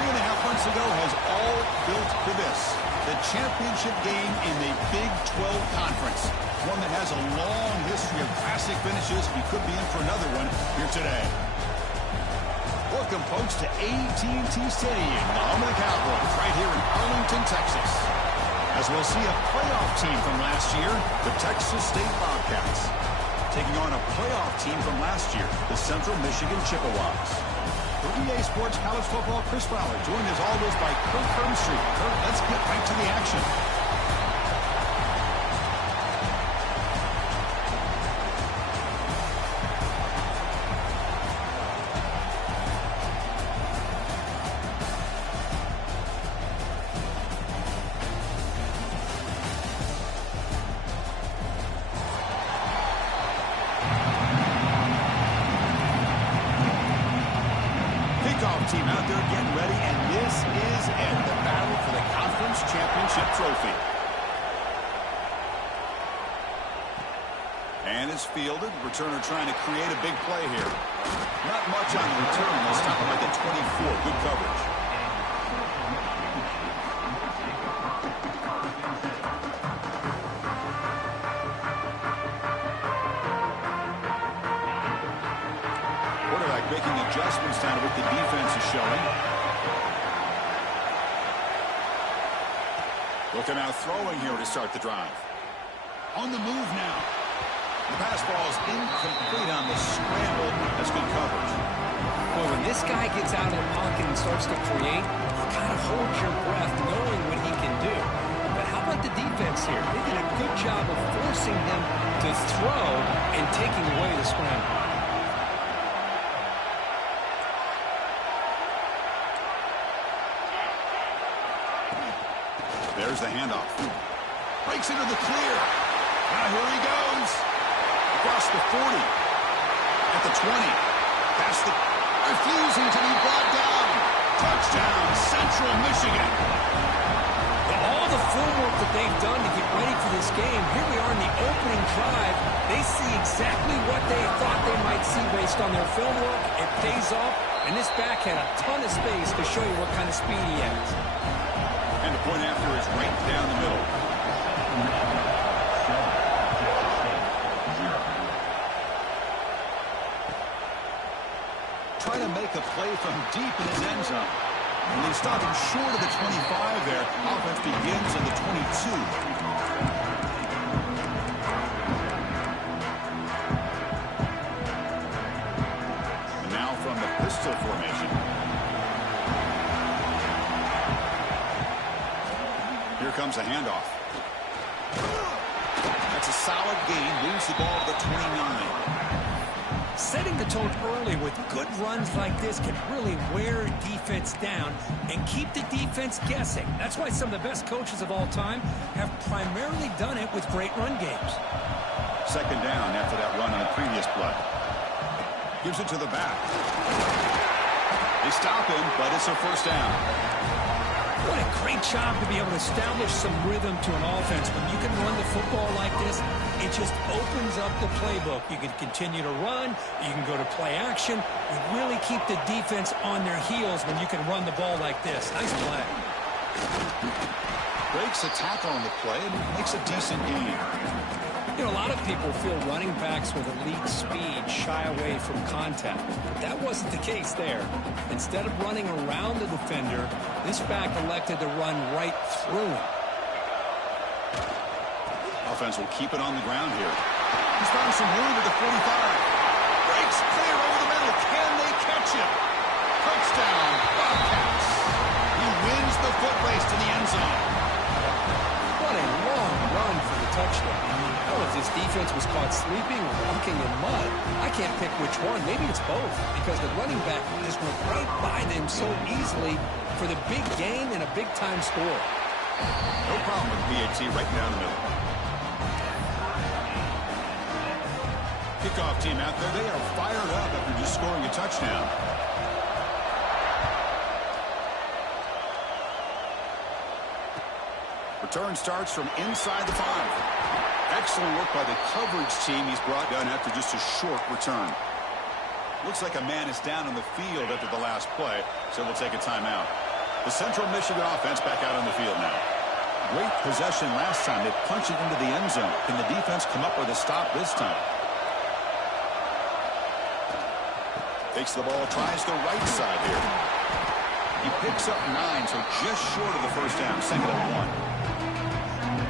3.5 months ago has all built for this. The championship game in the Big 12 Conference. One that has a long history of classic finishes. We could be in for another one here today. Welcome, folks, to AT&T Stadium, the home of the Cowboys, right here in Arlington, Texas. As we'll see a playoff team from last year, the Texas State Bobcats, taking on a playoff team from last year, the Central Michigan Chippewas. For EA Sports College Football, Chris Fowler, joined as always by Kirk Hermstreet. Kirk, let's get back to the action. Team out there getting ready, and this is it, the battle for the conference championship trophy. And it's fielded. Returner trying to create a big play here. Not much on the return. They'll stop him at the 24. Good coverage. Making adjustments down with the defense is showing. Looking out throwing here to start the drive. On the move now. The pass ball is incomplete on the scramble. That's good coverage. Well, when this guy gets out of the pocket and starts to create, you kind of hold your breath knowing what he can do. But how about the defense here? They did a good job of forcing him to throw and taking away the scramble. There's the handoff. Breaks into the clear. Now here he goes. Across the 40. At the 20. Past the... Refusing to be brought down. Touchdown, Central Michigan. Well, all the footwork that they've done to get ready for this game, here we are in the opening drive. They see exactly what they thought they might see based on their film work. It pays off, and this back had a ton of space to show you what kind of speed he has. And the point after is right down the middle. Trying to make a play from deep in his end zone. And they stop him short of the 25 there. Offense begins at the 22. And now from the pistol formation. Here comes a handoff. That's a solid gain. Moves the ball to the 29. Setting the tone early with good runs like this can really wear defense down and keep the defense guessing. That's why some of the best coaches of all time have primarily done it with great run games. Second down after that run on the previous play. Gives it to the back. They stop him, but it's a first down. What a great job to be able to establish some rhythm to an offense. When you can run the football like this, it just opens up the playbook. You can continue to run. You can go to play action. You really keep the defense on their heels when you can run the ball like this. Nice play. Breaks a tackle on the play and makes a decent gain. You know, a lot of people feel running backs with elite speed shy away from contact. But that wasn't the case there. Instead of running around the defender, this back elected to run right through him. Offense will keep it on the ground here. He's found some room at the 45. Breaks clear over the middle. Can they catch him? Touchdown, Bobcats. He wins the foot race to the end zone. What a long run for the touchdown. I don't know if this defense was caught sleeping or walking in mud. I can't pick which one. Maybe it's both, because the running back just went right by them so easily for the big gain and a big-time score. No problem with PAT right down the middle. Kickoff team out there. They are fired up after just scoring a touchdown. Return starts from inside the 5. Excellent work by the coverage team he's brought down after just a short return. Looks like a man is down on the field after the last play, so we'll take a timeout. The Central Michigan offense back out on the field now. Great possession last time. They punched it into the end zone. Can the defense come up with a stop this time? Takes the ball, tries the right side here. He picks up 9, so just short of the first down. 2nd and 1.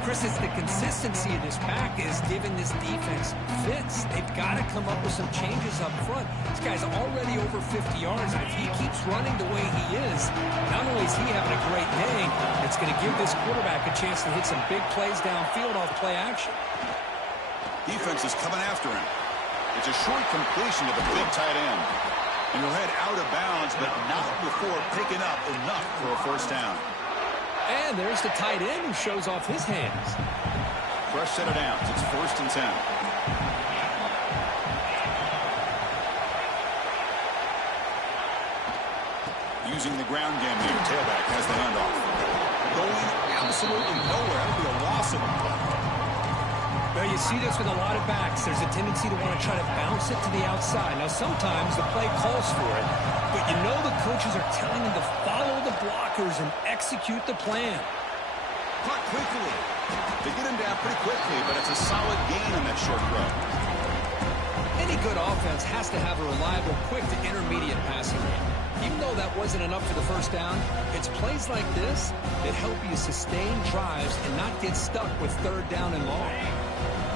Chris, it's the consistency of this back is giving this defense fits. They've got to come up with some changes up front. This guy's already over 50 yards. If he keeps running the way he is, not only is he having a great day, it's going to give this quarterback a chance to hit some big plays downfield off play action. Defense is coming after him. It's a short completion to the big tight end. And he'll head out of bounds, but not before picking up enough for a first down. And there's the tight end who shows off his hands. Fresh set of downs. It's 1st and 10. Using the ground game here. Tailback has the handoff. Going absolutely nowhere. That'll be a loss of a play. Well, you see this with a lot of backs. There's a tendency to want to try to bounce it to the outside. Now, sometimes the play calls for it, but you know the coaches are telling them to follow the blockers and execute the plan. Caught quickly. They get him down pretty quickly, but it's a solid gain on that short throw. Any good offense has to have a reliable, quick to intermediate passing game. Even though that wasn't enough for the first down, it's plays like this that help you sustain drives and not get stuck with 3rd down and long.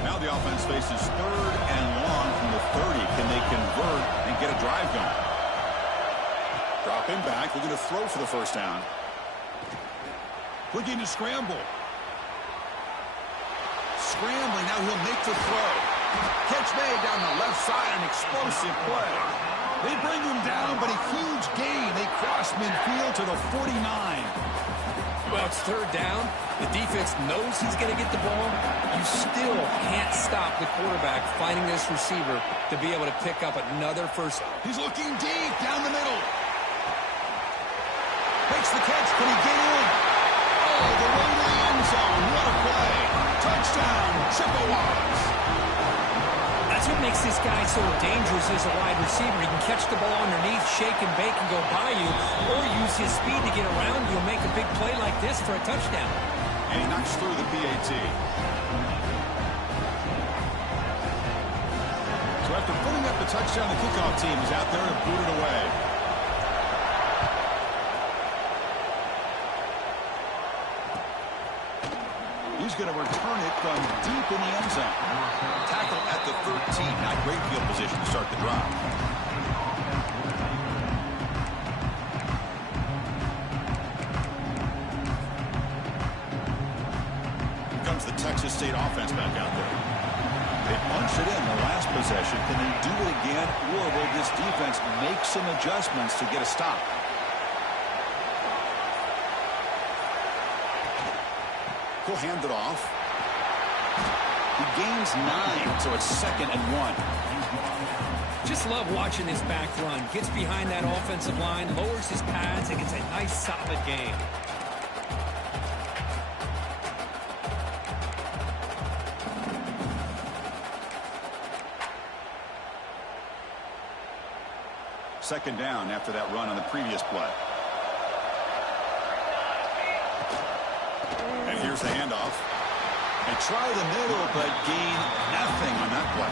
Now the offense faces 3rd and long from the 30. Can they convert and get a drive going? Dropping back, looking to throw for the first down. Looking to scramble. Scrambling, now he'll make the throw. Catch made down the left side, an explosive play. They bring him down, but a huge gain. They cross midfield to the 49. Well, it's 3rd down. The defense knows he's going to get the ball. You still can't stop the quarterback finding this receiver to be able to pick up another first. He's looking deep down the middle. Makes the catch. Can he get in? Oh, the way to the end zone. What a play. Touchdown, Chippewas. That's what makes this guy so dangerous as a wide receiver. He can catch the ball underneath, shake and bake, and go by you, or use his speed to get around you and make a big play like this for a touchdown. And he knocks through the PAT. So after putting up the touchdown, the kickoff team is out there to boot it away. He's going to return it from deep in the end zone. Tackle at the 13. Not great field position to start the drive. Here comes the Texas State offense back out there. They punched it in the last possession. Can they do it again, or will this defense make some adjustments to get a stop? He'll hand it off. He gains 9, so it's 2nd and 1. Just love watching this back run. Gets behind that offensive line, lowers his pads, and gets a nice, solid gain. Second down after that run on the previous play. And here's the handoff. They try the middle, but gain nothing on that play.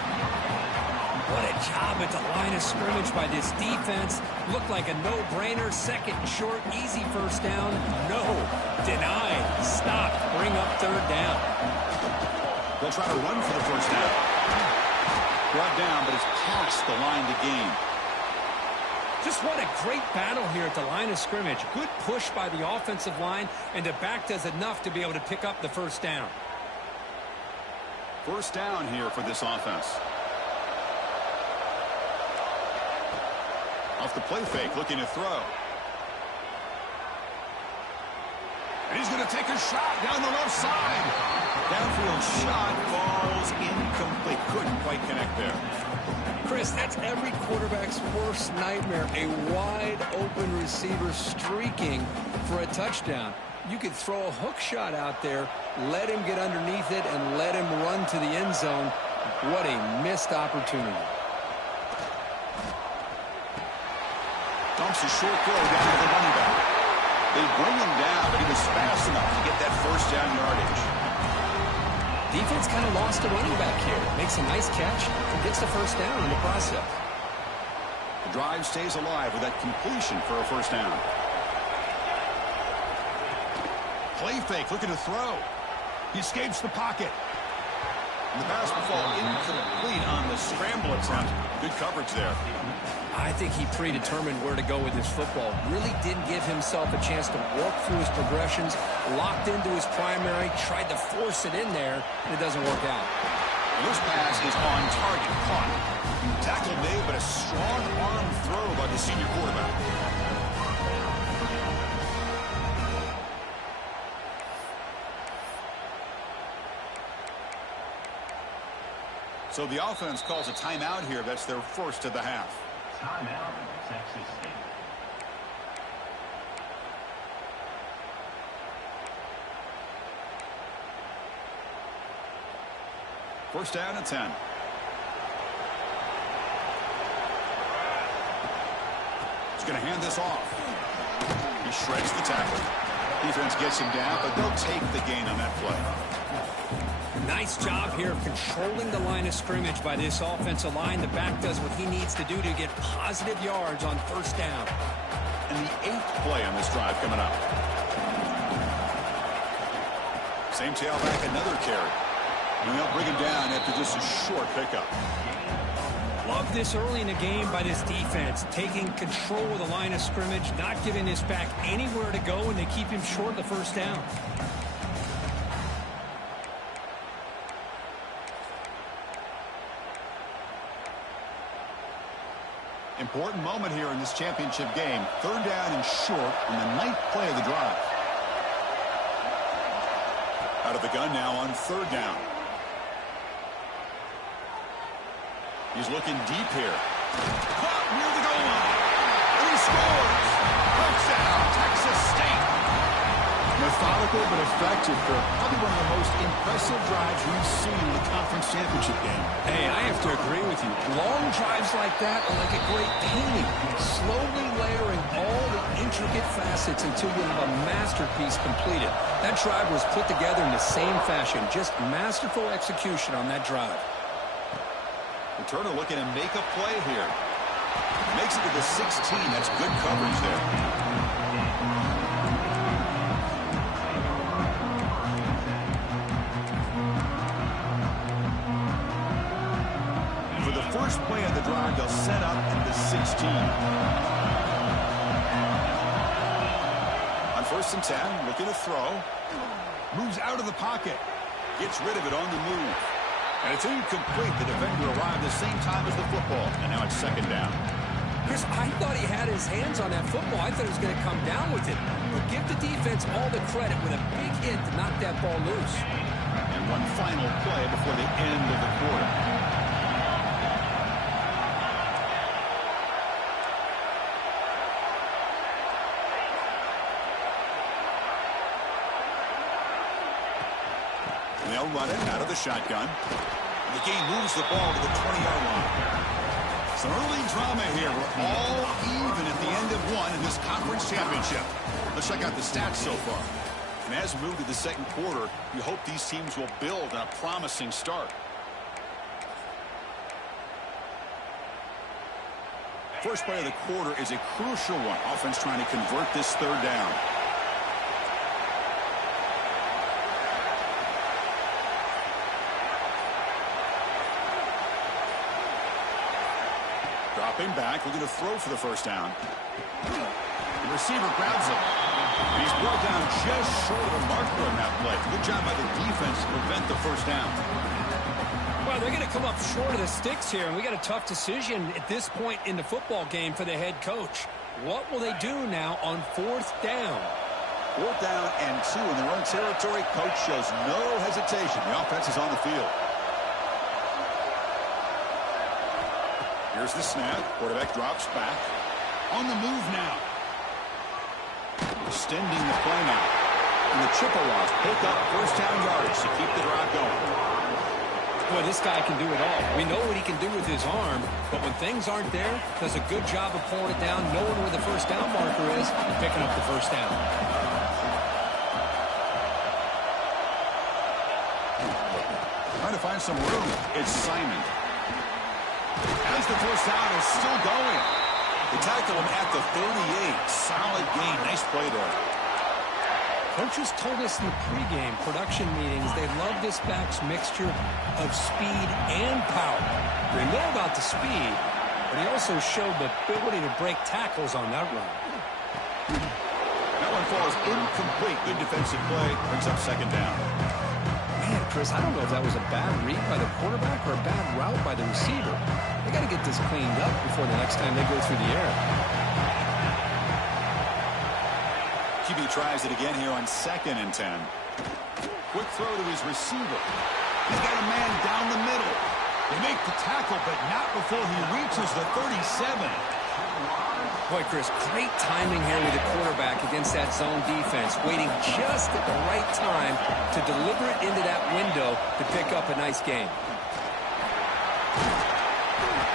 What a job at the line of scrimmage by this defense. Looked like a no-brainer. 2nd and short, easy first down. No, denied, stopped, bring up 3rd down. They'll try to run for the first down. Brought down, but it's past the line to gain. Just what a great battle here at the line of scrimmage. Good push by the offensive line, and the back does enough to be able to pick up the first down. First down here for this offense. Off the play fake, looking to throw. And he's going to take a shot down the left side. Downfield shot falls incomplete. Couldn't quite connect there. Chris, that's every quarterback's worst nightmare. A wide-open receiver streaking for a touchdown. You could throw a hook shot out there, let him get underneath it, and let him run to the end zone. What a missed opportunity. Dumps a short throw down to the running back. They bring him down, but he was fast enough to get that first down yardage. Defense kind of lost a running back here. Makes a nice catch and gets the first down in the process. The drive stays alive with that completion for a first down. Play fake, looking to throw. He escapes the pocket. And the pass will fall incomplete on the scramble attempt. Good coverage there. I think he predetermined where to go with his football. Really didn't give himself a chance to work through his progressions. Locked into his primary, tried to force it in there, and it doesn't work out. This pass is on target, caught. Tackle made, but a strong arm throw by the senior quarterback. So the offense calls a timeout here. That's their first of the half. Timeout, Texas State. First down and 10. He's going to hand this off. He shreds the tackle. Defense gets him down, but they'll take the gain on that play. Nice job here of controlling the line of scrimmage by this offensive line. The back does what he needs to do to get positive yards on first down. And the 8th play on this drive coming up. Same tailback, another carry. And they'll bring him down after just a short pickup. Love this early in the game by this defense. Taking control of the line of scrimmage, not giving this back anywhere to go, and they keep him short of the first down. Important moment here in this championship game. Third down and short on the 9th play of the drive. Out of the gun now on third down. He's looking deep here. Caught near the goal line. And he scores. Touchdown, Texas State. Methodical but effective for probably one of the most impressive drives we've seen in the conference championship game. Hey, I have to agree with you. Long drives like that are like a great painting. Slowly layering all the intricate facets until you have a masterpiece completed. That drive was put together in the same fashion. Just masterful execution on that drive. Returner looking to make a play here. Makes it to the 16. That's good coverage there. For the first play of the drive, they'll set up at the 16. On first and 10, looking to throw. Moves out of the pocket. Gets rid of it on the move. And it's incomplete. The defender arrived the same time as the football. And now it's second down. Chris, I thought he had his hands on that football. I thought he was going to come down with it. But give the defense all the credit with a big hit to knock that ball loose. And one final play before the end of the quarter. And they'll run it out of the shotgun. The game moves the ball to the 20-yard line. Some early drama here. We're all even at the end of one in this conference championship. Let's check out the stats so far. And as we move to the second quarter, we hope these teams will build on a promising start. First play of the quarter is a crucial one. Offense trying to convert this third down. Dropping back, looking to throw for the first down. The receiver grabs him. And he's brought down just short of the marker on that play. Good job by the defense to prevent the first down. Well, they're going to come up short of the sticks here, and we got a tough decision at this point in the football game for the head coach. What will they do now on fourth down? Fourth down and 2 in their own territory. Coach shows no hesitation. The offense is on the field. Here's the snap. Quarterback drops back. On the move now. Extending the play now. And the Chippewas pick up first down yardage to keep the drive going. Boy, this guy can do it all. We know what he can do with his arm, but when things aren't there, does a good job of pulling it down, knowing where the first down marker is, and picking up the first down. Trying to find some room. It's Simon. As the first down is still going. They tackle him at the 38. Solid gain. Nice play there. Coaches told us in the pregame production meetings they love this back's mixture of speed and power. We know about the speed, but he also showed the ability to break tackles on that run. That one falls incomplete. Good defensive play. Brings up second down. Man, Chris, I don't know if that was a bad read by the quarterback or a bad route by the receiver. They got to get this cleaned up before the next time they go through the air. QB tries it again here on 2nd and 10. Quick throw to his receiver. He's got a man down the middle. They make the tackle, but not before he reaches the 37. Boy, Chris, great timing here with the quarterback against that zone defense, waiting just at the right time to deliver it into that window to pick up a nice gain.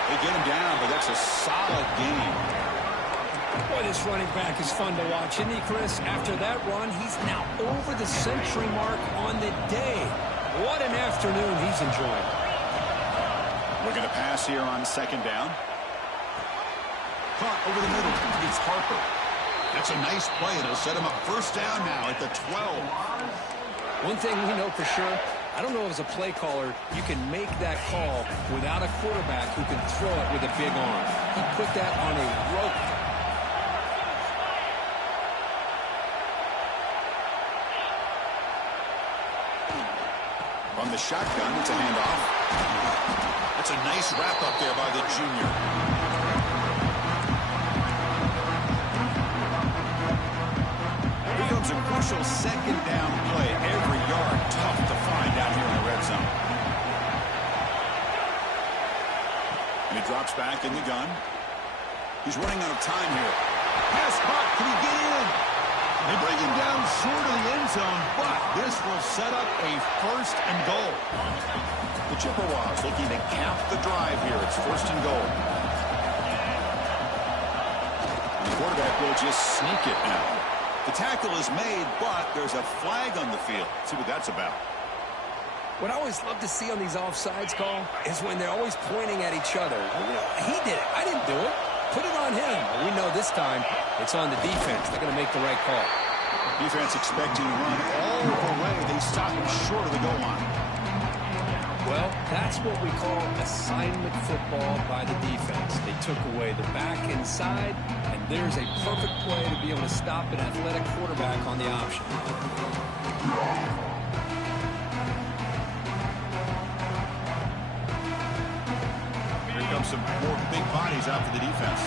They get him down, but that's a solid gain. Boy, this running back is fun to watch, isn't he, Chris? After that run, he's now over the century mark on the day. What an afternoon he's enjoying. We're going to pass here on 2nd down. Caught over the middle. It's Harper. That's a nice play. It'll set him up first down now at the 12. One thing we know for sure, I don't know as a play caller, you can make that call without a quarterback who can throw it with a big arm. He put that on a rope. From the shotgun, it's a handoff. That's a nice wrap up there by the junior. Here comes a crucial 2nd down play. Every yard tough to find down here in the red zone. And he drops back in the gun. He's running out of time here. Pass caught. Can he get in? They bring him down short of the end zone, but this will set up a 1st and goal. The Chippewas looking to cap the drive here. It's 1st and goal. The quarterback will just sneak it now. The tackle is made, but there's a flag on the field. Let's see what that's about. What I always love to see on these offsides call is when they're always pointing at each other. You know, he did it. I didn't do it. Put it on him. We know this time it's on the defense. They're going to make the right call. Defense expecting to run all the way. They stop him short of the goal line. Well, that's what we call assignment football by the defense. They took away the back inside, and there's a perfect play to be able to stop an athletic quarterback on the option. Here comes some more big bodies out for the defense.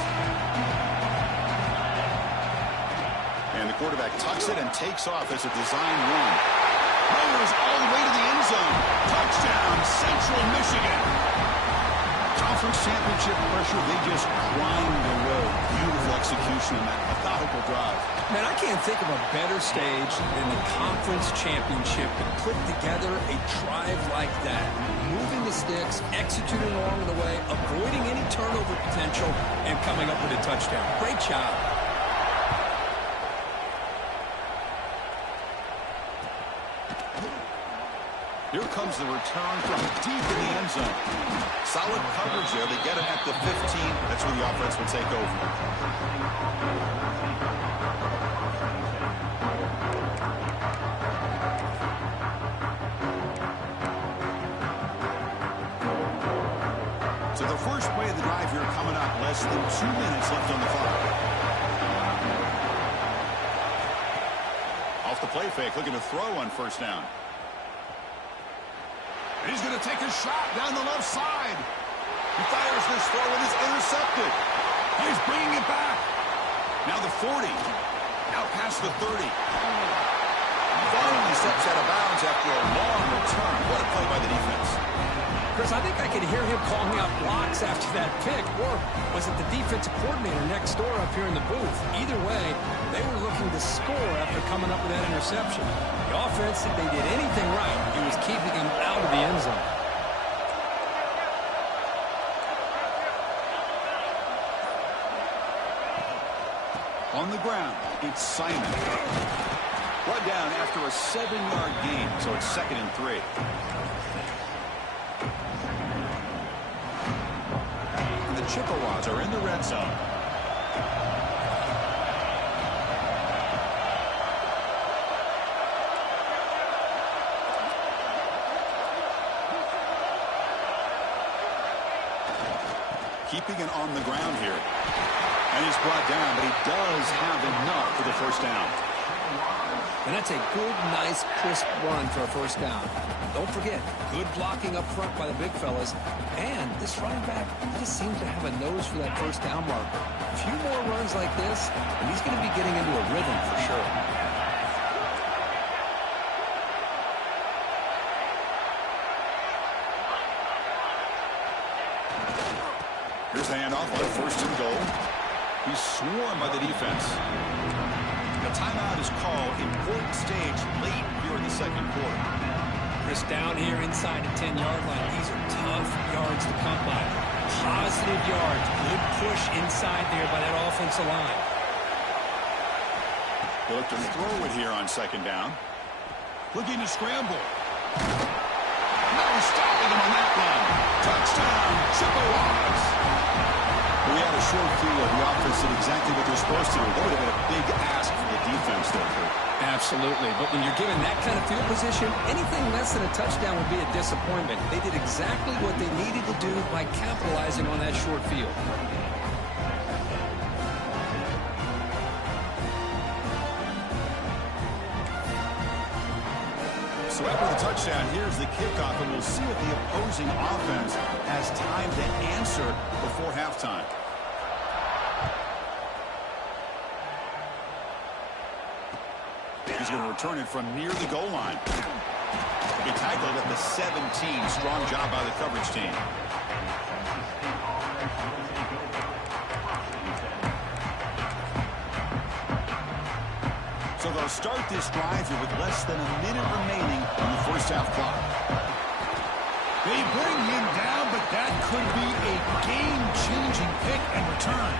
And the quarterback tucks it and takes off as a design run. Players all the way to the end zone. Touchdown, Central Michigan. Conference championship pressure, they just grind the road. Beautiful execution in that methodical drive. Man, I can't think of a better stage than the conference championship to put together a drive like that. Moving the sticks, executing along the way, avoiding any turnover potential, and coming up with a touchdown. Great job. Here comes the return from deep in the end zone. Solid coverage there. They get him at the 15. That's where the offense will take over. So the first play of the drive here coming up. Less than 2 minutes left on the clock. Off the play fake, looking to throw on first down. He's going to take a shot down the left side. He fires this throw and is intercepted. He's bringing it back. Now the 40. Now past the 30. Finally steps out of bounds after a long return. What a play by the defense. Chris, I think I could hear him calling out blocks after that pick. Or was it the defensive coordinator next door up here in the booth? Either way, they were looking to score after coming up with that interception. The offense, if they did anything right, it was keeping him out of the end zone. On the ground, it's Simon. Brought down after a 7-yard gain, so it's 2nd and 3. And the Chippewas are in the red zone. Keeping it on the ground here. And he's brought down, but he does have enough for the first down. And that's a good, nice, crisp run for a first down. Don't forget, good blocking up front by the big fellas. And this running back just seems to have a nose for that first down marker. A few more runs like this, and he's going to be getting into a rhythm for sure. Here's the handoff on 1st and goal. He's swarmed by the defense. The timeout is called. Important stage late here in the 2nd quarter. Chris, down here inside the 10-yard line. These are tough yards to come by. Positive yards. Good push inside there by that offensive line. They look to throw it here on 2nd down. Looking to scramble. No stopping him on that one. Touchdown, Chippewas. We had a short field. The offense did exactly what they're supposed to do. That would have been a big ask for the defense there, Kurt. Absolutely. But when you're given that kind of field position, anything less than a touchdown would be a disappointment. They did exactly what they needed to do by capitalizing on that short field. So after the touchdown, here's the kickoff, and we'll see if the opposing offense has time to answer before halftime. He's going to return it from near the goal line. He tackled at the 17. Strong job by the coverage team. So they'll start this drive here with less than a minute remaining in the first half clock. They bring him down, but that could be a game-changing pick and return.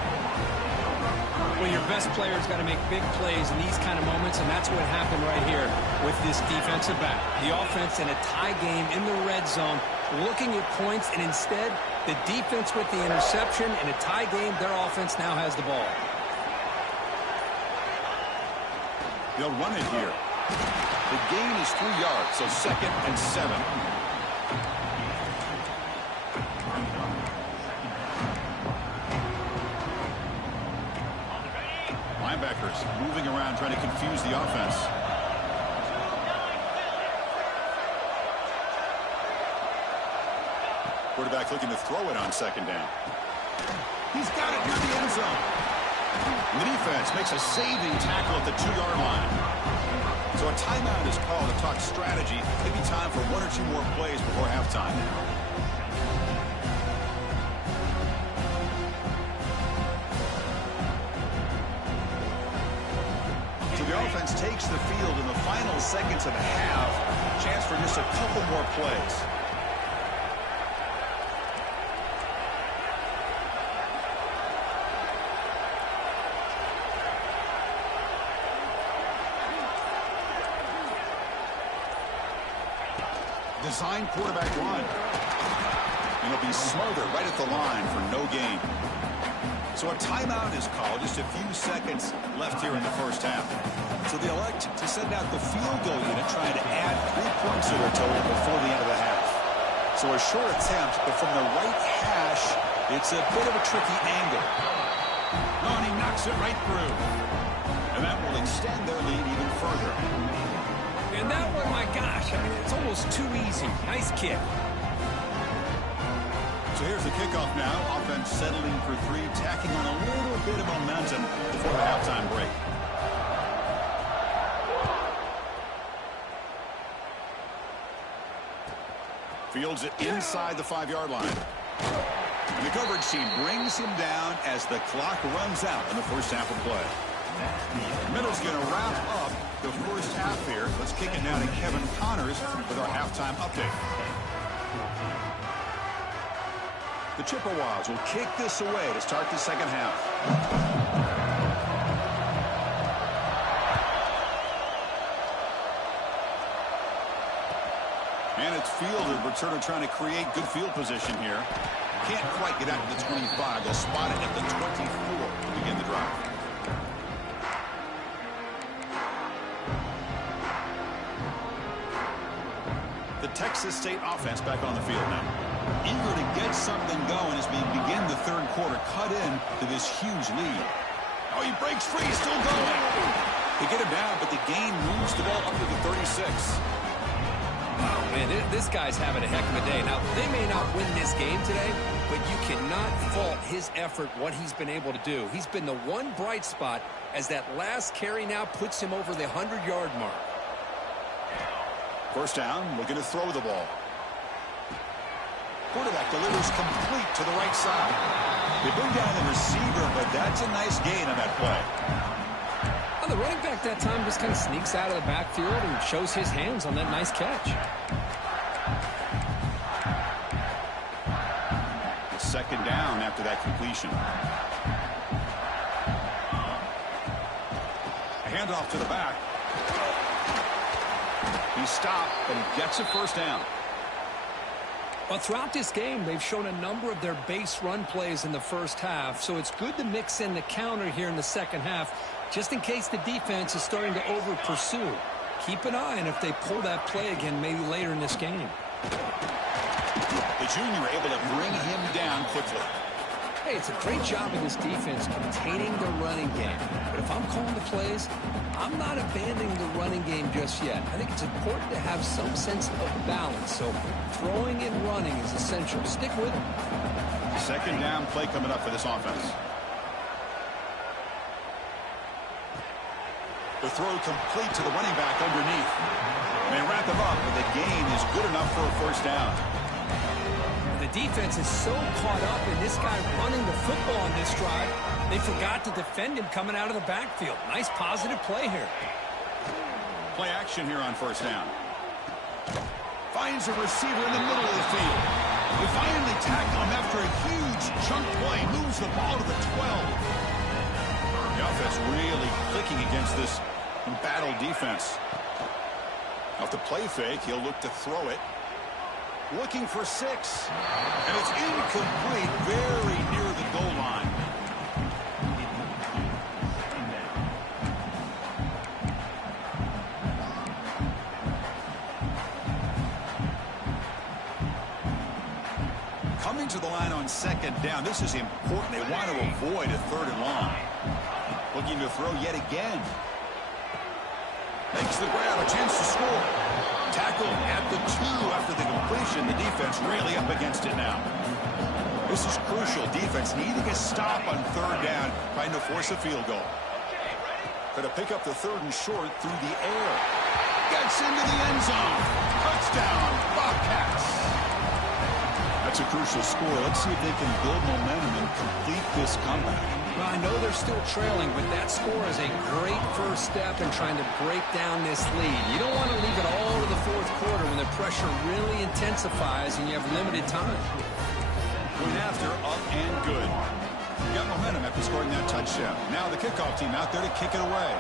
Well, your best player's got to make big plays in these kind of moments, and that's what happened right here with this defensive back. The offense in a tie game in the red zone, looking at points, and instead, the defense with the interception. In a tie game, their offense now has the ball. They'll run it here. The gain is 3 yards, so 2nd and 7. Linebackers moving around, trying to confuse the offense. Quarterback looking to throw it on 2nd down. He's got it near the end zone. The defense makes a saving tackle at the 2-yard line. So a timeout is called to talk strategy. Maybe time for 1 or 2 more plays before halftime. So the offense takes the field in the final seconds of the half. Chance for just a couple more plays. Design quarterback run. And it'll be smothered right at the line for no gain. So a timeout is called. Just a few seconds left here in the first half. So they elect to send out the field goal unit, trying to add 3 points to their total before the end of the half. So a short attempt, but from the right hash, it's a bit of a tricky angle. Oh, and he knocks it right through. And that will extend their lead even further. And that one, my gosh, I mean, it's almost too easy. Nice kick. So here's the kickoff now. Offense settling for 3, tacking on a little bit of momentum before the halftime break. Fields it inside the 5-yard line. And the coverage team brings him down as the clock runs out in the first half of play. Middle's going to wrap up the first half here. Let's kick it now to Kevin Connors with our halftime update. The Chippewas will kick this away to start the second half. field, and returner trying to create good field position here. Can't quite get out to the 25. They'll spot it at the 24 to begin the drive. The Texas State offense back on the field now. Eager to get something going as we begin the third quarter. Cut in to this huge lead. Oh, he breaks free. Still going. They get him down, but the gain moves the ball up to the 36. Wow, man, this guy's having a heck of a day. Now, they may not win this game today, but you cannot fault his effort, what he's been able to do. He's been the one bright spot as that last carry now puts him over the 100-yard mark. First down, looking to throw the ball. Quarterback delivers complete to the right side. They bring down the receiver, but that's a nice gain on that play. Well, the running back that time just kind of sneaks out of the backfield and shows his hands on that nice catch. Second down after that completion. A handoff to the back. He stopped, but he gets a first down. Well, throughout this game, they've shown a number of their base run plays in the first half, so it's good to mix in the counter here in the second half, just in case the defense is starting to over-pursue. Keep an eye on if they pull that play again maybe later in this game. The junior able to bring him down quickly. Hey, it's a great job of this defense containing the running game. But if I'm calling the plays, I'm not abandoning the running game just yet. I think it's important to have some sense of balance. So throwing and running is essential. Stick with it. Second down play coming up for this offense. The throw complete to the running back underneath. They wrap him up, but the gain is good enough for a first down. The defense is so caught up in this guy running the football on this drive, they forgot to defend him coming out of the backfield. Nice positive play here. Play action here on first down. Finds a receiver in the middle of the field. They finally tackle him after a huge chunk play. Moves the ball to the 12. The offense really clicking against this embattled defense. Off the play fake, he'll look to throw it. Looking for 6. And it's incomplete, very near the goal line. Coming to the line on second down. This is important. They want to avoid a third and long. Looking to throw yet again. Makes the grab, a chance to score. Tackled at the 2 after the completion. The defense really up against it now. This is crucial. Defense needing a stop on third down, trying to force a field goal. Going to pick up the third and short through the air. Gets into the end zone. Touchdown, Bobcats. That's a crucial score. Let's see if they can build momentum and complete this comeback. Well, I know they're still trailing, but that score is a great first step in trying to break down this lead. You don't want to leave it all to the fourth quarter when the pressure really intensifies and you have limited time. Went after, up and good. Got momentum after scoring that touchdown. Now the kickoff team out there to kick it away.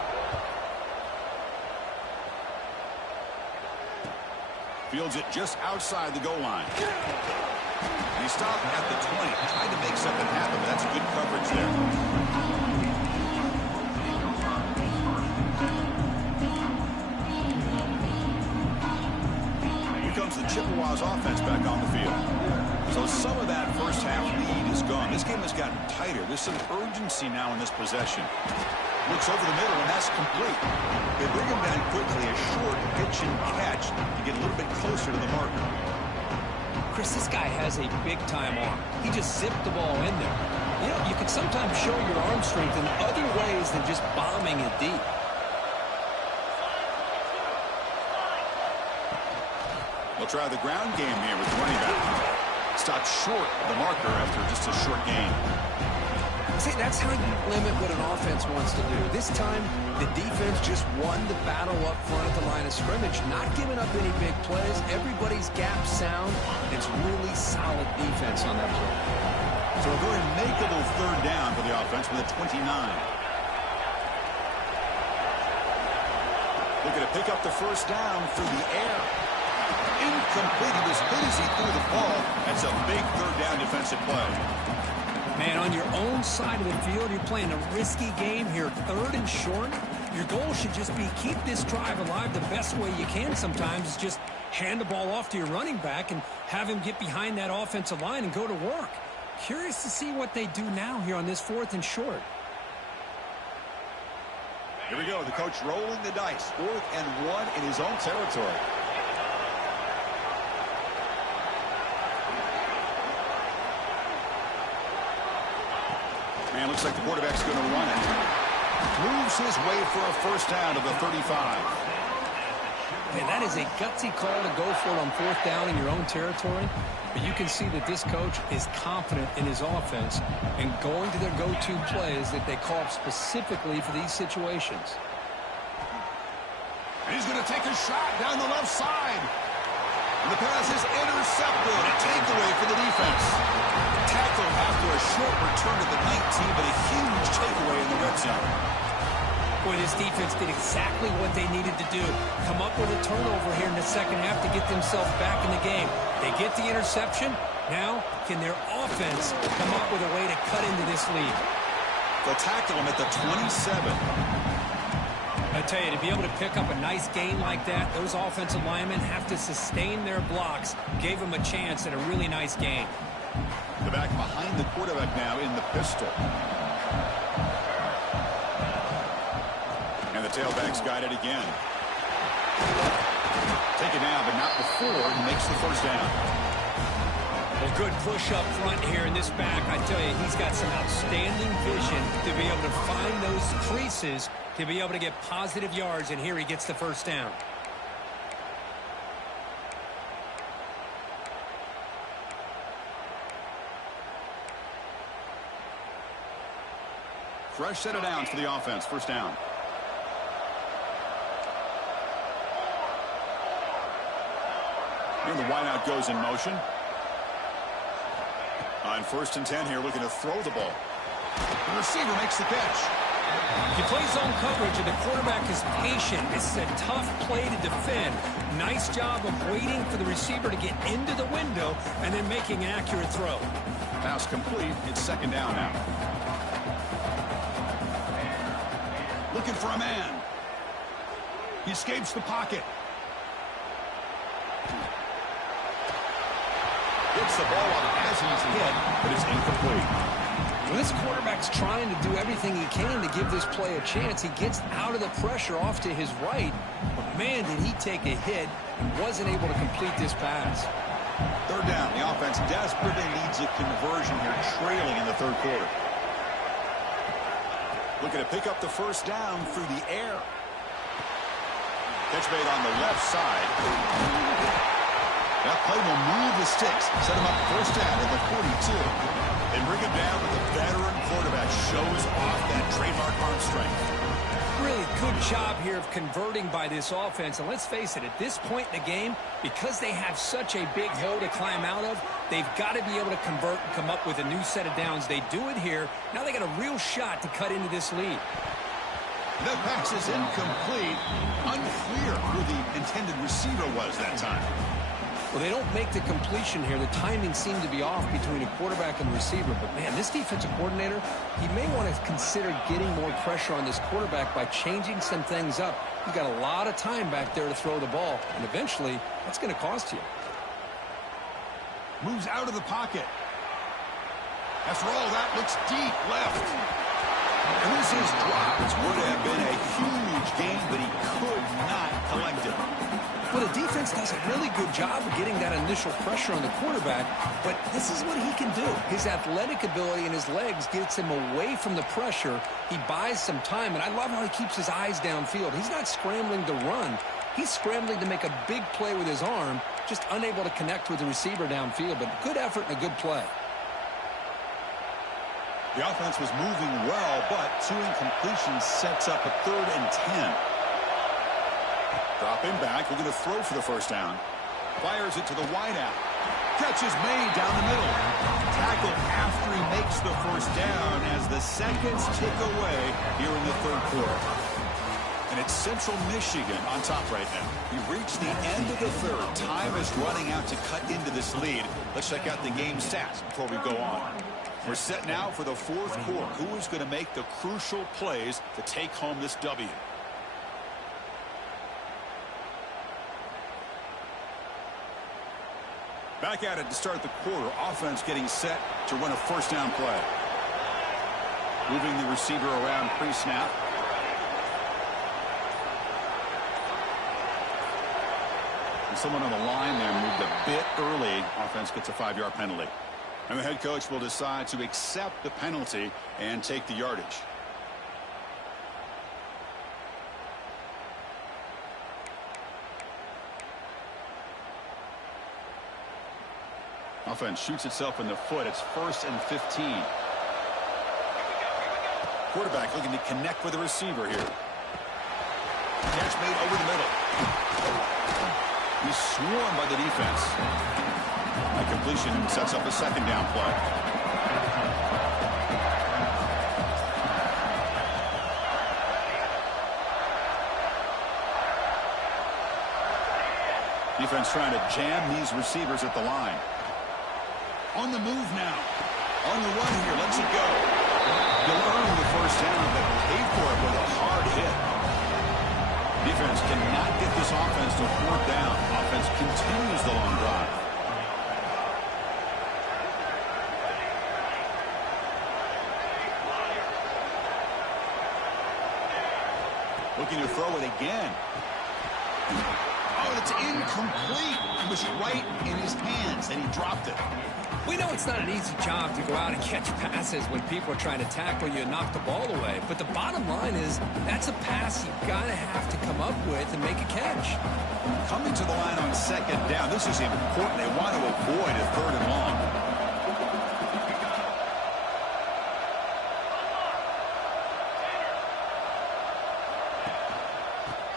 Fields it just outside the goal line. And he stopped at the 20. Tried to make something happen, but that's good coverage there. Here comes the Chippewas offense back on the field. So some of that first half lead is gone. This game has gotten tighter. There's some urgency now in this possession. Looks over the middle, and that's complete. They bring him down quickly, a short pitch and catch to get a little bit closer to the marker. Chris, this guy has a big-time arm. He just zipped the ball in there. You know, you can sometimes show your arm strength in other ways than just bombing it deep. They'll try the ground game here with the running back. Stopped short of the marker after just a short gain. See, that's how you limit what an offense wants to do. This time, the defense just won the battle up front at the line of scrimmage, not giving up any big plays. Everybody's gap sound. It's really solid defense on that play. So a very makeable third down for the offense with a 29. Looking to pick up the first down through the air. incomplete. He was hit as he threw the ball. That's a big third down defensive play. Man, on your own side of the field, you're playing a risky game here, 3rd and short. Your goal should just be keep this drive alive the best way you can sometimes is just hand the ball off to your running back and have him get behind that offensive line and go to work. Curious to see what they do now here on this 4th and short. Here we go. The coach rolling the dice. 4th and 1 in his own territory. Man, looks like the quarterback's going to run it. Moves his way for a first down to the 35. Man, that is a gutsy call to go for it on 4th down in your own territory. But you can see that this coach is confident in his offense and going to their go-to plays that they call up specifically for these situations. And he's going to take a shot down the left side. And the pass is intercepted. A takeaway for the defense. Tackle after a short return to the 19, but a huge takeaway in the red zone. Boy, this defense did exactly what they needed to do. Come up with a turnover here in the second half to get themselves back in the game. They get the interception. Now, can their offense come up with a way to cut into this lead? They'll tackle him at the 27. I tell you, to be able to pick up a nice gain like that, those offensive linemen have to sustain their blocks. Gave them a chance at a really nice gain. The back behind the quarterback now in the pistol. And the tailback's got it again. Take it now, but not before he makes the first down. Well, good push up front here in this back. I tell you, he's got some outstanding vision to be able to find those creases to be able to get positive yards, and here he gets the first down. Fresh set of downs for the offense. First down. And the wideout goes in motion. On 1st and 10 here, looking to throw the ball. The receiver makes the catch. You play zone coverage and the quarterback is patient. This is a tough play to defend. Nice job of waiting for the receiver to get into the window and then making an accurate throw. Pass complete. It's 2nd down now. Looking for a man. He escapes the pocket. Gets the ball up as he's hit, but it's incomplete. Well, this quarterback's trying to do everything he can to give this play a chance. He gets out of the pressure off to his right, but man, did he take a hit and wasn't able to complete this pass. 3rd down. The offense desperately needs a conversion here, trailing in the 3rd quarter. Looking to pick up the first down through the air. Catch made on the left side. That play will move the sticks. Set him up first down at the 42. They bring him down, but the veteran quarterback shows off that trademark arm strength. Really good job here of converting by this offense. And let's face it, at this point in the game, because they have such a big hill to climb out of, they've got to be able to convert and come up with a new set of downs. They do it here. Now they got a real shot to cut into this lead. The pass is incomplete. Unclear who the intended receiver was that time. Well, they don't make the completion here. The timing seemed to be off between a quarterback and receiver. But, man, this defensive coordinator, he may want to consider getting more pressure on this quarterback by changing some things up. You've got a lot of time back there to throw the ball, and eventually that's going to cost you. Moves out of the pocket. After all that, looks deep left. And this is dropped. It would have been a huge gain, but he could not collect it. Well, the defense does a really good job of getting that initial pressure on the quarterback, but this is what he can do. His athletic ability and his legs gets him away from the pressure. He buys some time, and I love how he keeps his eyes downfield. He's not scrambling to run. He's scrambling to make a big play with his arm, just unable to connect with the receiver downfield, but good effort and a good play. The offense was moving well, but 2 incompletions sets up a 3rd and 10. Drop him back. We're going to throw for the first down. Fires it to the wideout. Catch is made down the middle. Tackle after he makes the first down as the seconds tick away here in the 3rd quarter. And it's Central Michigan on top right now. We reached the end of the third. Time is running out to cut into this lead. Let's check out the game stats before we go on. We're set now for the fourth quarter. Who is going to make the crucial plays to take home this W? Back at it to start the quarter. Offense getting set to run a first down play. Moving the receiver around pre-snap. And someone on the line there moved a bit early. Offense gets a 5-yard penalty. And the head coach will decide to accept the penalty and take the yardage. Offense shoots itself in the foot. It's 1st and 15. Quarterback looking to connect with the receiver here. Catch made over the middle. He's swarmed by the defense. That completion sets up a second down play. Defense trying to jam these receivers at the line. On the move now. On the run here. Lets it go. He'll earn the first down, but paid for it with a hard hit. Defense cannot get this offense to 4th down. Offense continues the long drive. Looking to throw it again. Oh, it's incomplete. It was right in his hands, and he dropped it. We know it's not an easy job to go out and catch passes when people are trying to tackle you and knock the ball away. But the bottom line is that's a pass you've got to have to come up with and make a catch. Coming to the line on second down. This is important. They want to avoid a 3rd and long.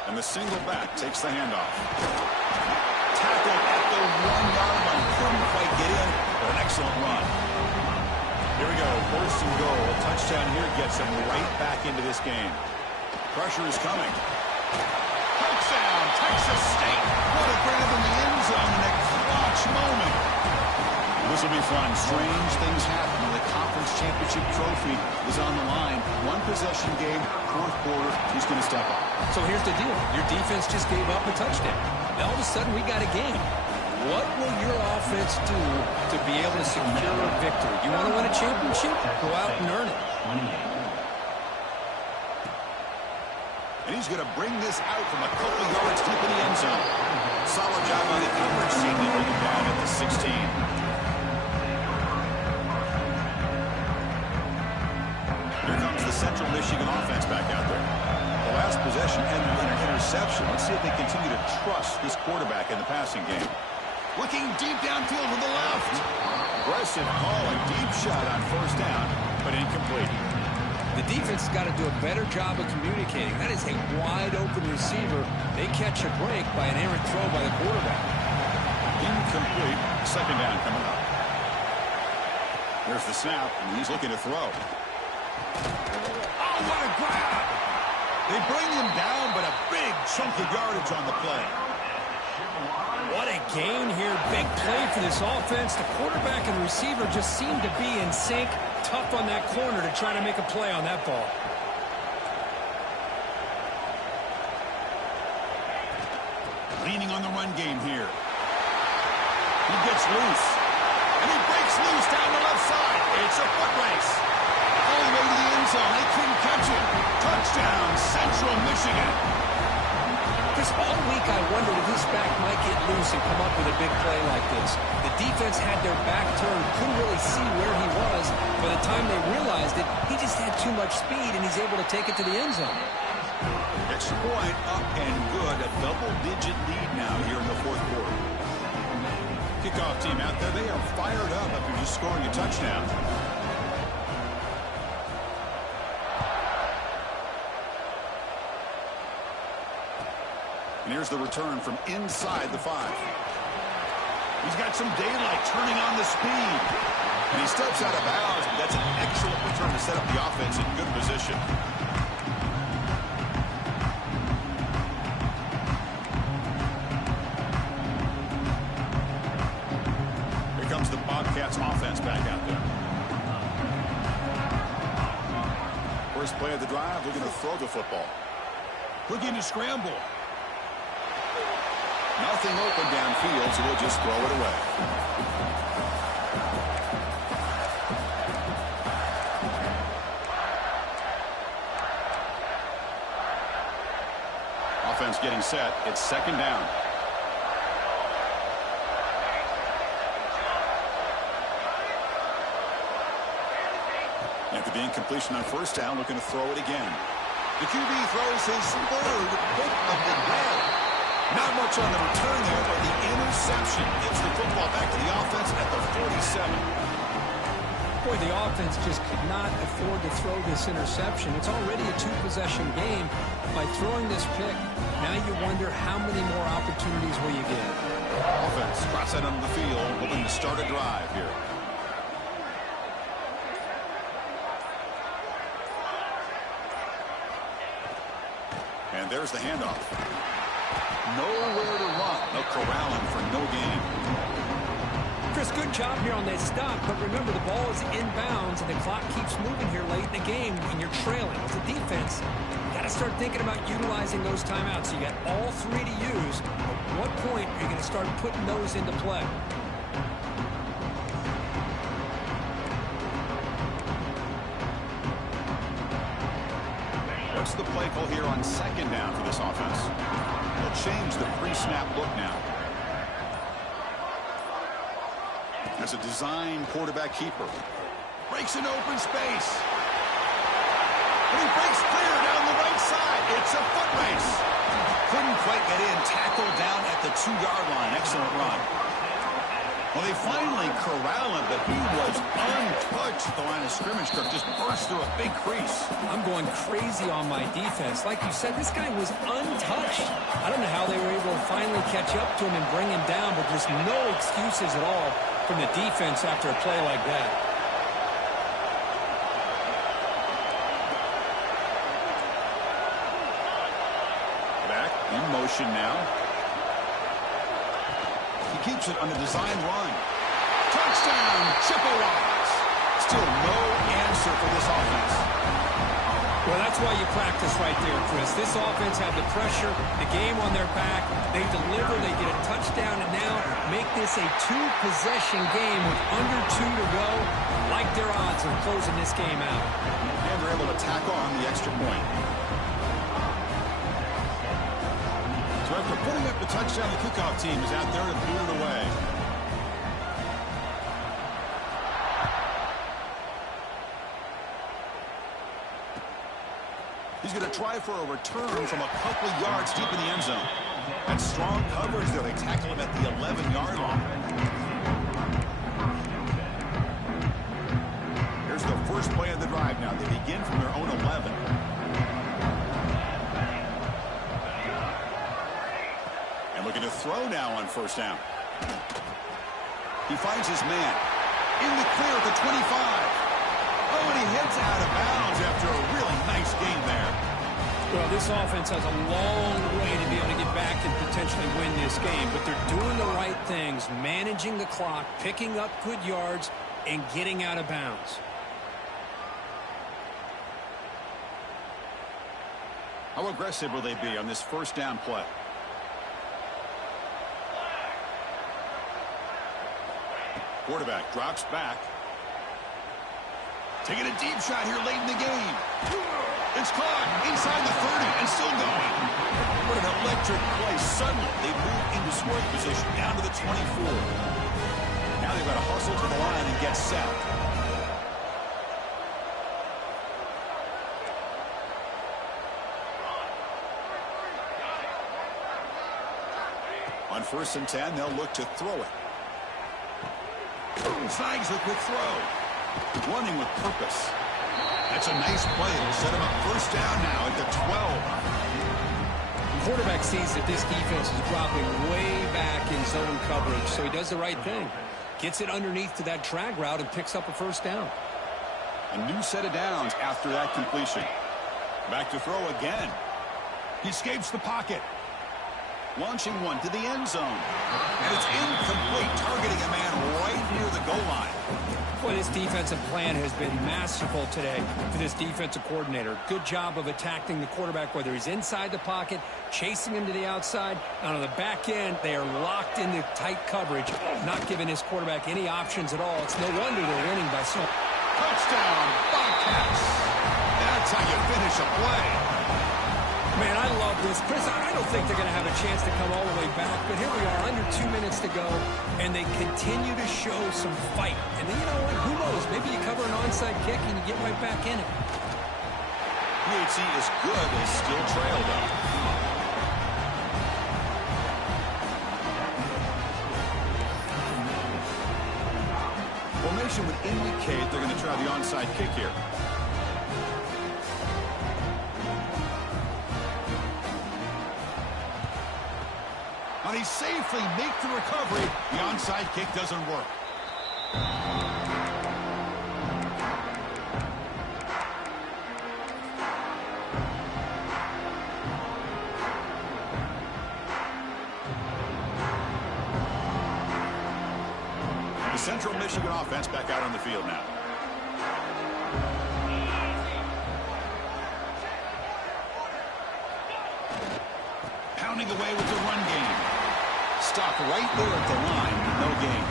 And the single back takes the handoff. Tackled at the 1-yard line. Couldn't quite get in, but an excellent run. Here we go. 1st and goal. Touchdown here gets him right back into this game. Pressure is coming. Touchdown, Texas State. What a grab in the end zone in a clutch moment. This will be fun. Strange things happen when the conference championship trophy is on the line. One possession game, 4th quarter. Who's going to step up? So here's the deal. Your defense just gave up a touchdown. Now all of a sudden we got a game. What will your offense do to be able to secure a victory? You want to win a championship? Go out and earn it. And he's going to bring this out from a couple yards deep in the end zone. Solid job by the coverage team to bring him down at the 16. Here comes the Central Michigan offense back out there. The last possession ended in an interception. Let's see if they continue to trust this quarterback in the passing game. Looking deep downfield to the left. Aggressive call, a deep shot on 1st down, but incomplete. The defense has got to do a better job of communicating. That is a wide-open receiver. They catch a break by an errant throw by the quarterback. Incomplete. Second down coming up. There's the snap, and he's looking to throw. Oh, what a grab! They bring him down, but a big chunk of yardage on the play. What a gain here. Big play for this offense. The quarterback and receiver just seem to be in sync. Tough on that corner to try to make a play on that ball. Leaning on the run game here. He gets loose. And he breaks loose down the left side. It's a foot race. All the way to the end zone. They couldn't catch him. Touchdown, Central Michigan. Chris, all week I wondered if this back might get loose and come up with a big play like this. The defense had their back turned, couldn't really see where he was. By the time they realized it, he just had too much speed, and he's able to take it to the end zone. Extra point up and good. A double-digit lead now here in the 4th quarter. Kickoff team out there. They are fired up after just scoring a touchdown. And here's the return from inside the 5. He's got some daylight turning on the speed. And he steps out of bounds, but that's an excellent return to set up the offense in good position. back out there. First play of the drive, looking to throw the football. Looking to scramble. Nothing open downfield, so we'll just throw it away. Offense getting set. It's second down. After the incompletion on first down, looking to throw it again. The QB throws his third hit of the day. Not much on the return there, but the interception gets the football back to the offense at the 47. Boy, the offense just could not afford to throw this interception. It's already a two-possession game. By throwing this pick, now you wonder how many more opportunities will you get. Offense trots that onto the field, hoping to start a drive here. And there's the handoff. Nowhere to run. No corralling for no gain. Chris, good job here on that stop, but remember the ball is inbounds and the clock keeps moving here late in the game and you're trailing. As a defense, you got to start thinking about utilizing those timeouts. You got all three to use. At what point are you going to start putting those into play? What's the play call here on second down for this offense? They'll change the pre-snap look now. That's a design quarterback keeper. Breaks an open space. And he breaks clear down the right side. It's a foot race. Couldn't quite get in. Tackled down at the 2-yard line. Excellent run. Well, they finally corral him, but he was untouched at the line of scrimmage. Kirk just burst through a big crease. I'm going crazy on my defense. Like you said, this guy was untouched. I don't know how they were able to finally catch up to him and bring him down, but there's no excuses at all from the defense after a play like that. Back in motion now. He keeps it on the design run. Touchdown, Chippewas. Still no answer for this offense. Well, that's why you practice right there, Chris. This offense had the pressure, the game on their back. They deliver, they get a touchdown, and now make this a two-possession game with under 2 to go. Like their odds of closing this game out. And they're able to tack on the extra point. So after putting up the touchdown, the kickoff team is out there to boot it away. He's going to try for a return from a couple yards deep in the end zone. That's strong coverage there. They tackle him at the 11-yard line. Here's the first play of the drive now. They begin from their own 11. And looking to throw now on first down. He finds his man. In the clear at the 25. Oh, and he heads out of bounds after a really nice game there. Well, this offense has a long way to be able to get back and potentially win this game, but they're doing the right things, managing the clock, picking up good yards, and getting out of bounds. How aggressive will they be on this first down play? Quarterback drops back. Taking a deep shot here late in the game. It's caught inside the 30 and still going. What an electric play. Suddenly, they move into scoring position down to the 24. Now they've got to hustle to the line and get set. On 1st and 10, they'll look to throw it. Snags a quick throw. Running with purpose. That's a nice play. It'll set him up first down now at the 12. The quarterback sees that this defense is dropping way back in zone coverage, so he does the right thing. Gets it underneath to that drag route and picks up a first down. A new set of downs after that completion. Back to throw again. He escapes the pocket. Launching one to the end zone. And it's incomplete, targeting a man right near the goal line. Boy, this defensive plan has been masterful today for this defensive coordinator. Good job of attacking the quarterback, whether he's inside the pocket, chasing him to the outside. And on the back end, they are locked into tight coverage, not giving his quarterback any options at all. It's no wonder they're winning by so. Touchdown, Bobcats. That's how you finish a play. Man, I love this. Chris, I don't think they're going to have a chance to come all the way back, but here we are, under 2 minutes to go, and they continue to show some fight. And then, you know what? Who knows? Maybe you cover an onside kick and you get right back in it. PHC is good as still trailed up. Formation would indicate they're going to try the onside kick here. He safely make the recovery. The onside kick doesn't work. The Central Michigan offense back out on the field now. Pounding away with the run game. Stop right there at the line, no gain.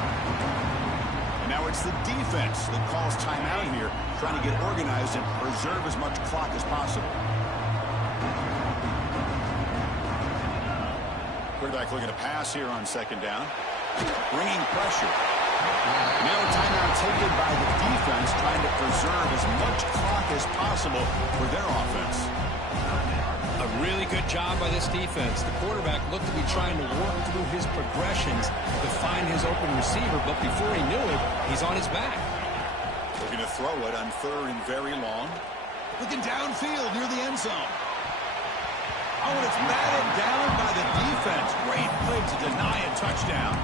And now it's the defense that calls timeout here, trying to get organized and preserve as much clock as possible. Quarterback looking to pass here on second down. Bringing pressure. Now a timeout taken by the defense, trying to preserve as much clock as possible for their offense. A really good job by this defense. The quarterback looked to be trying to work through his progressions to find his open receiver, but before he knew it, he's on his back. Looking to throw it on third and very long. Looking downfield near the end zone. Oh, and it's batted down by the defense. Great play to deny a touchdown.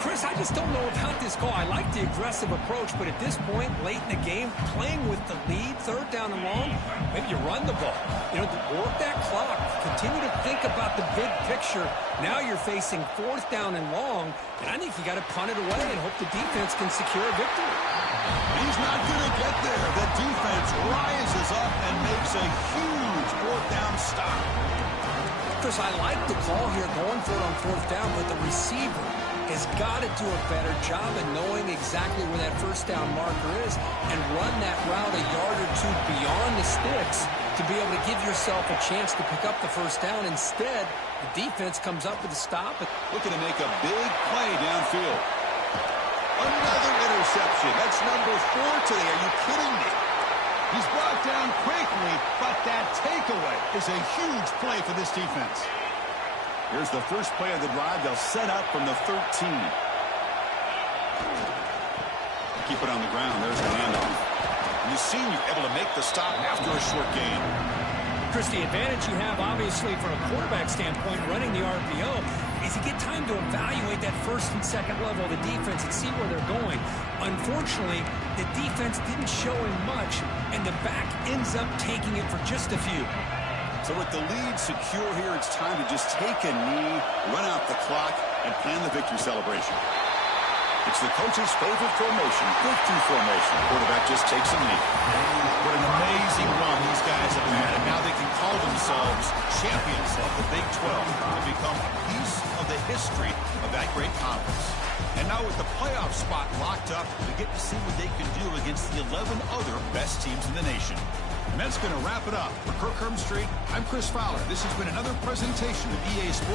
Chris, I just don't know about this call. I like the aggressive approach, but at this point, late in the game, playing with the lead, third down and long, maybe you run the ball. You know, work that clock. Continue to think about the big picture. Now you're facing fourth down and long, and I think you got to punt it away and hope the defense can secure a victory. He's not going to get there. The defense rises up and makes a huge fourth down stop. Chris, I like the call here, going for it on fourth down, but the receiver has got to do a better job of knowing exactly where that first down marker is and run that route a yard or two beyond the sticks to be able to give yourself a chance to pick up the first down. Instead, the defense comes up with a stop. Looking to make a big play downfield. Another interception. That's number 4 today. Are you kidding me? He's brought down quickly, but that takeaway is a huge play for this defense. Here's the first play of the drive. They'll set up from the 13. Keep it on the ground. There's the handoff. And you've seen you're able to make the stop after a short gain. Chris, the advantage you have, obviously, from a quarterback standpoint, running the RPO, is you get time to evaluate that first and second level of the defense and see where they're going. Unfortunately, the defense didn't show him much, and the back ends up taking it for just a few. So with the lead secure here, it's time to just take a knee, run out the clock, and plan the victory celebration. It's the coach's favorite formation, victory formation. The quarterback just takes a knee. What an amazing run these guys have had, and now they can call themselves champions of the Big 12 and become a piece of the history of that great conference. And now with the playoff spot locked up, we get to see what they can do against the 11 other best teams in the nation. And that's going to wrap it up. For Kirk Street, I'm Chris Fowler. This has been another presentation of EA Sports.